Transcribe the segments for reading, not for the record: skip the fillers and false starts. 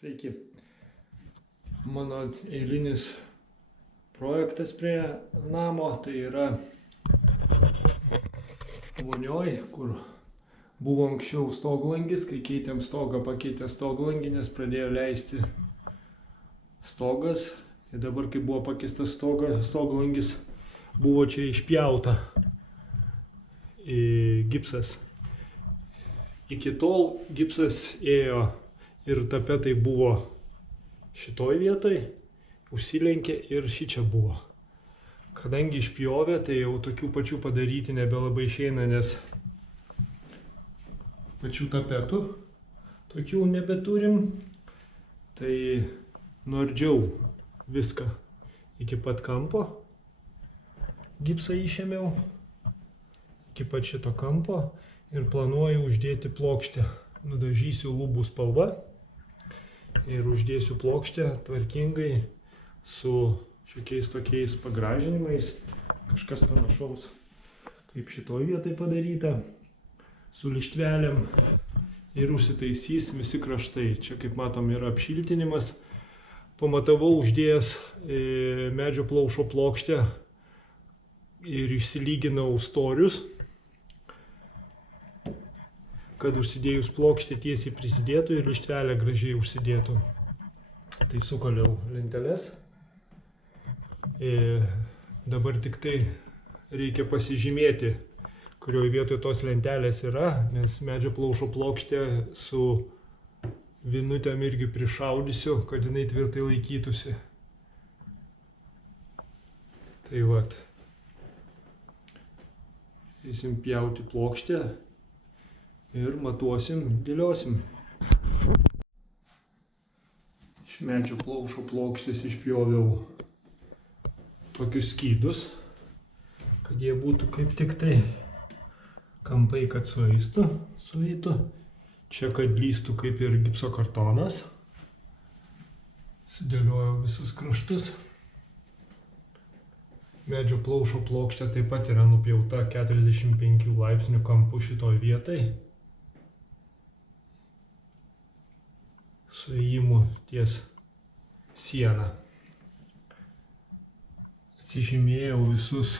Sveiki. Mano eilinis projektas prie namo, tai yra vonioj, kur buvo anksčiau stoglangis, kai keitėm stogą, pakeitė stoglangį, nes pradėjo leisti stogas. Ir dabar, kai buvo pakeistas stoglangis, buvo čia išpjauta gipsas. Iki tol gipsas ėjo ir tapetai buvo šitoj vietoj, užsilenkė ir šičia buvo. Kadangi išpjovė, tai jau tokių pačių padaryti nebelabai išeina, nes pačių tapetų tokių nebeturim. Tai nuardžiau viską iki pat kampo, gipsą išėmiau iki pat šito kampo ir planuoju uždėti plokštę. Nudažysiu lubų spalva ir uždėsiu plokštę tvarkingai su šiokiais tokiais pagražinimais, kažkas panašaus kaip šitoj vietoj padaryta, su lištvelėm, ir užsitaisys visi kraštai. Čia, kaip matom, yra apšiltinimas. Pamatavau uždėjęs medžio plaušo plokštę ir išsilyginau storius, kad užsidėjus plokštę tiesiai prisidėtų ir lištvelė gražiai užsidėtų. Tai sukaliau lenteles. Dabar tik tai reikia pasižymėti, kurioje vietoje tos lentelės yra, nes medžio plaušo plokštę su vinutėm irgi prišaudysiu, kad jinai tvirtai laikytųsi. Tai vat. Eisim pjauti plokštę ir matuosim, dėliosim. Iš medžio plaušo plokštės išpjoviau tokius skydus, kad jie būtų kaip tik tai kampai, kad sueitų. Čia, kad lystų kaip ir gipso kartonas. Sudėliojau visus kraštus. Medžio plaušo plokštė taip pat yra nupjauta 45 laipsnių kampu šitoj vietai. Su įėjimu ties sieną. Atsižymėjau visus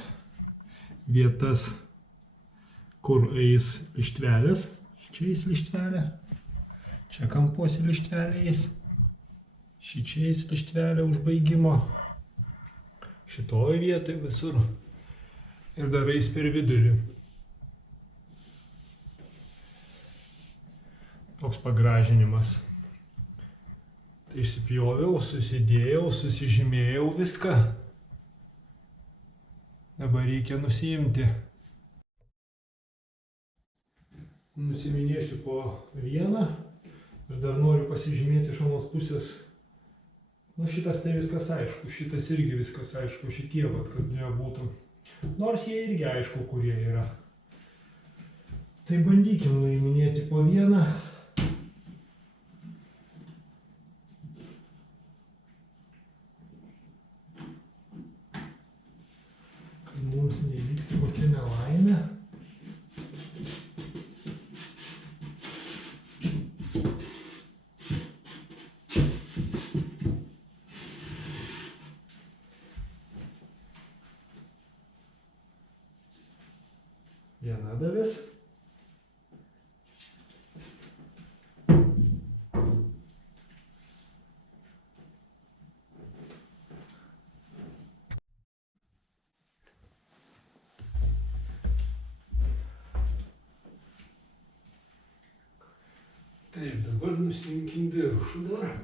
vietas, kur eis lištvelės. Čia eis lištvelė, čia kampuose lištvelė eis, šičia eis lištvelė užbaigimo, šitoj vietoj visur ir dar eis per vidurį. Toks pagražinimas. Tai išsipjoviau, susidėjau, susižymėjau viską. Dabar reikia nusiimti. Nusiminėsiu po vieną ir dar noriu pasižymėti iš anos pusės. Šitas tai viskas aišku, šitas irgi viskas aišku, šitie, kad nebūtų. Nors jie irgi aišku, kurie yra. Tai bandykim nuiminėti po vieną. Kad mums neįvyktų kokia nelaimė. Viena dalis. Taip, dabar nusiimkim viršų dar.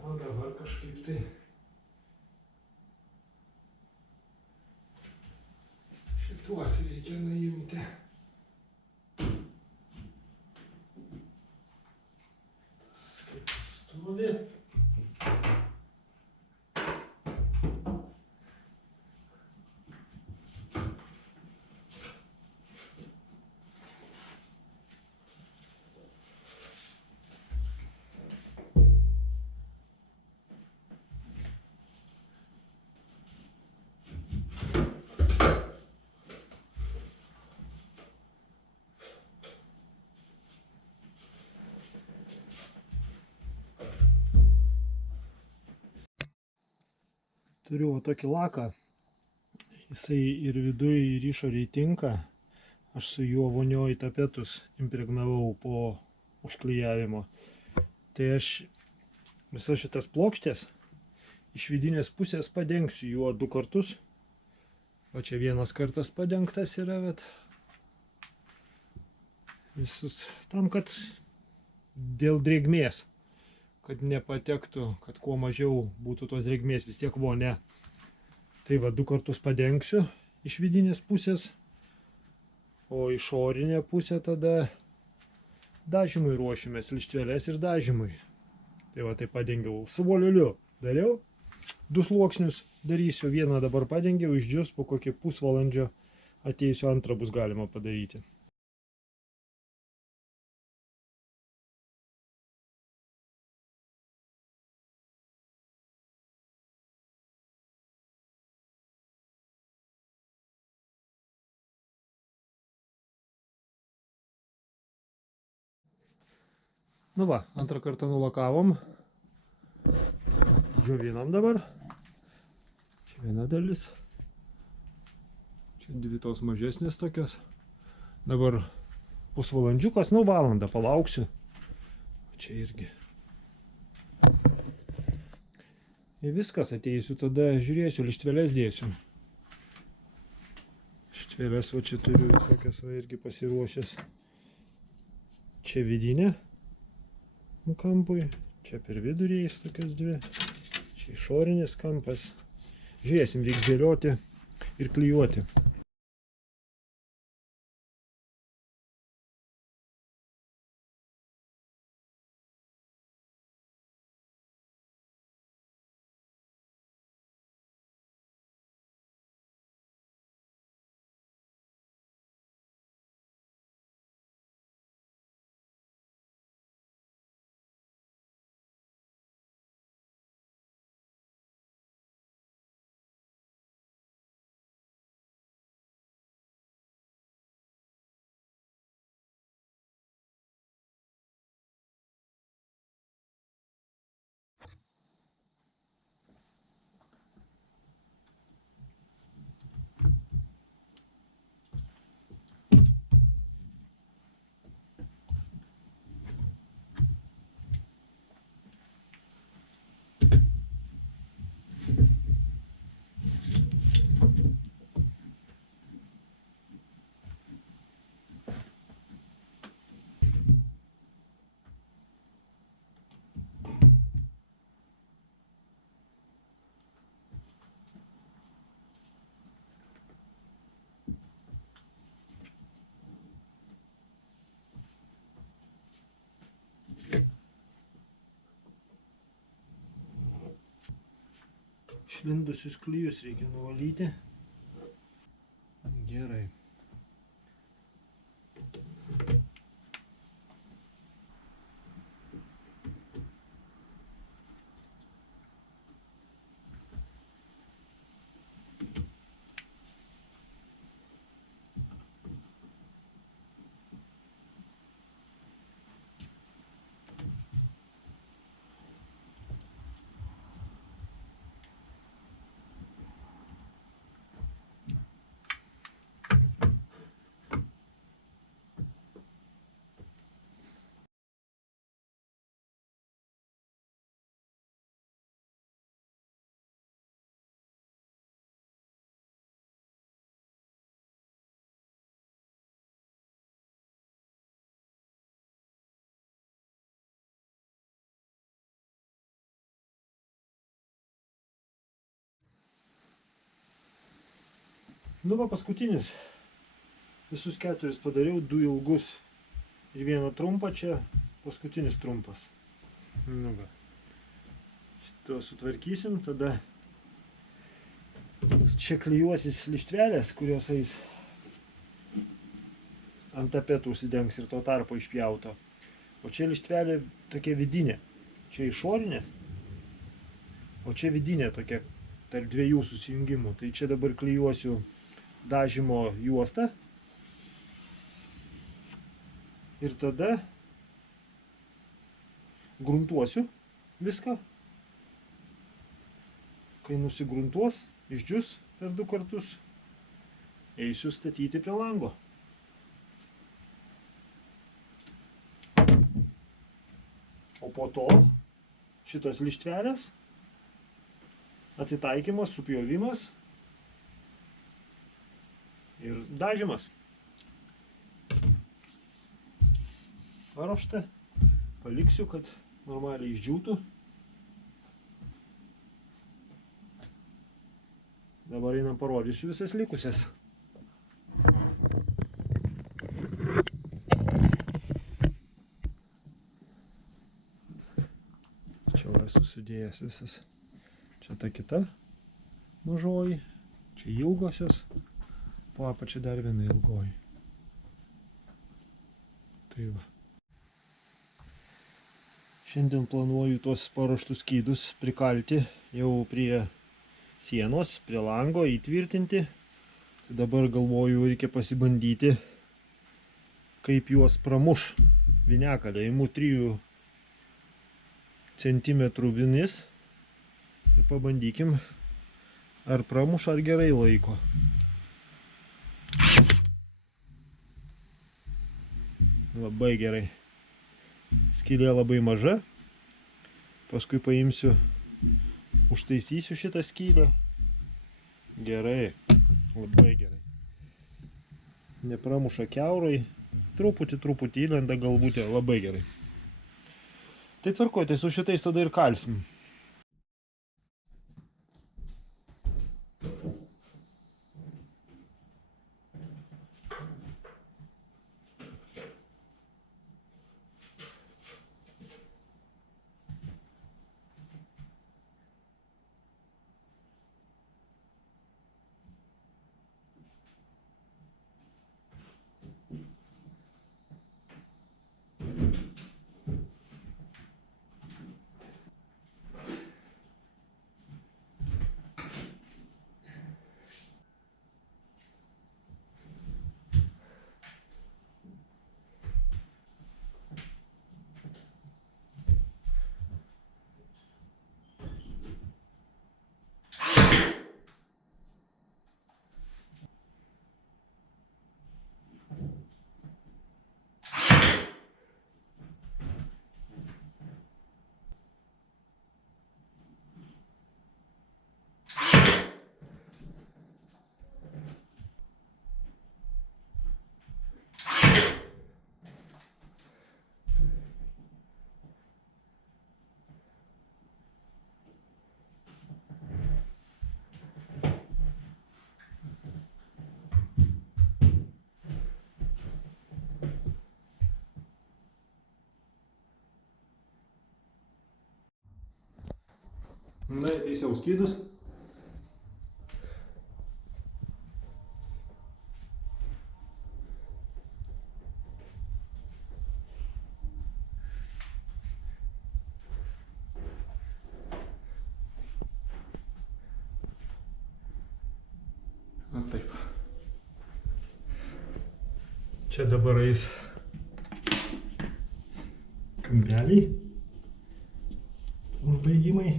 O dabar kažkaip tai šituos reikia nuimti. Tas kaip pasrovi. Turiu va tokį laką, jisai ir viduje, ir išoriai tinka. Aš su juo vonioju tapetus impregnavau po užklijavimo. Tai aš visas šitas plokštės iš vidinės pusės padengsiu juo 2 kartus. O čia vienas kartas padengtas yra, bet visus tam, kad dėl drėgmės, kad nepatektų, kad kuo mažiau būtų tos drėgmės, vis tiek vonia. Tai va 2 kartus padengsiu iš vidinės pusės, o išorinė pusė tada dažymui ruošimės, lištvelės ir dažymui. Tai va tai padengiau su voliuliu. Dariau 2 sluoksnius, darysiu vieną dabar padengiau, išdžius, po kokį pusvalandžio ateisiu antrą bus galima padaryti. Nu va, antrą kartą nulakavom. Džiovinam dabar. Čia viena dalis. Čia 2 tos mažesnės tokios. Dabar pusvalandžiukas, nu valandą palauksiu. Čia irgi. Ir viskas, ateisiu, tada žiūrėsiu, lištvelės dėsiu. Lištvelės va čia turiu visokias va irgi pasiruošęs. Čia vidinė. Kampui, čia per vidurį eis tokios 2, čia išorinis kampas. Žiūrėsim, reiks dėlioti ir klijuoti. Išlindusius klijus reikia nuvalyti. Gerai. Nu va, paskutinis. Visus 4 padariau, 2 ilgus ir 1 trumpą čia, paskutinis trumpas. Nu va. Šitą sutvarkysim, tada čia klijuosis lištvelės, kurios eis ant tapetų užsidengs ir tuo tarpu išpjauto. O čia lištvelė tokia vidinė. Čia išorinė, o čia vidinė tokia tarp dviejų susijungimų. Tai čia dabar klijuosiu dažymo juostą. Ir tada gruntuosiu viską. Kai nusigruntuos, išdžius per 2 kartus, eisiu statyti prie lango. O po to šitos lištvelės, atitaikymas, supjovimas ir dažymas. Paruošta. Paliksiu, kad normaliai išdžiūtų. Dabar einam parodysiu visas likusias. Čia esu sudėjęs visas. Čia ta kita mažoji, čia ilgosios, po apačia dar viena ilgoji. Tai va. Šiandien planuoju tos paruoštus skydus prikalti jau prie sienos, prie lango, įtvirtinti. Tai dabar galvoju, reikia pasibandyti, kaip juos pramuš viniakalė. Imu 3 cm vinis ir pabandykim, ar pramuš, ar gerai laiko. Labai gerai. Skylė labai maža. Paskui paimsiu, užtaisysiu šitą skylę. Gerai. Labai gerai. Nepramuša kiaurai. Truputį įlenda galvutė. Labai gerai. Tai tvarkoj, tai su šitais tada ir kalsim. Na, teisiau skydus. Na taip. Čia dabar eis kampeliai, užbaigimai.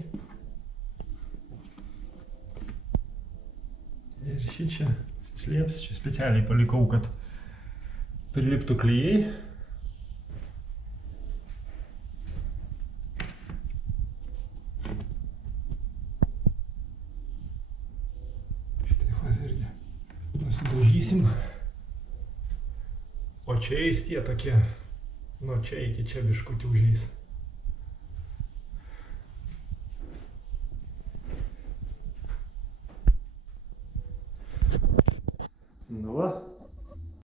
Ir šičia slėps, čia specialiai palikau, kad priliptų klijai. Štai va irgi pasidažysim. O čia eis tie tokie, nuo čia iki čia biškutį užeis.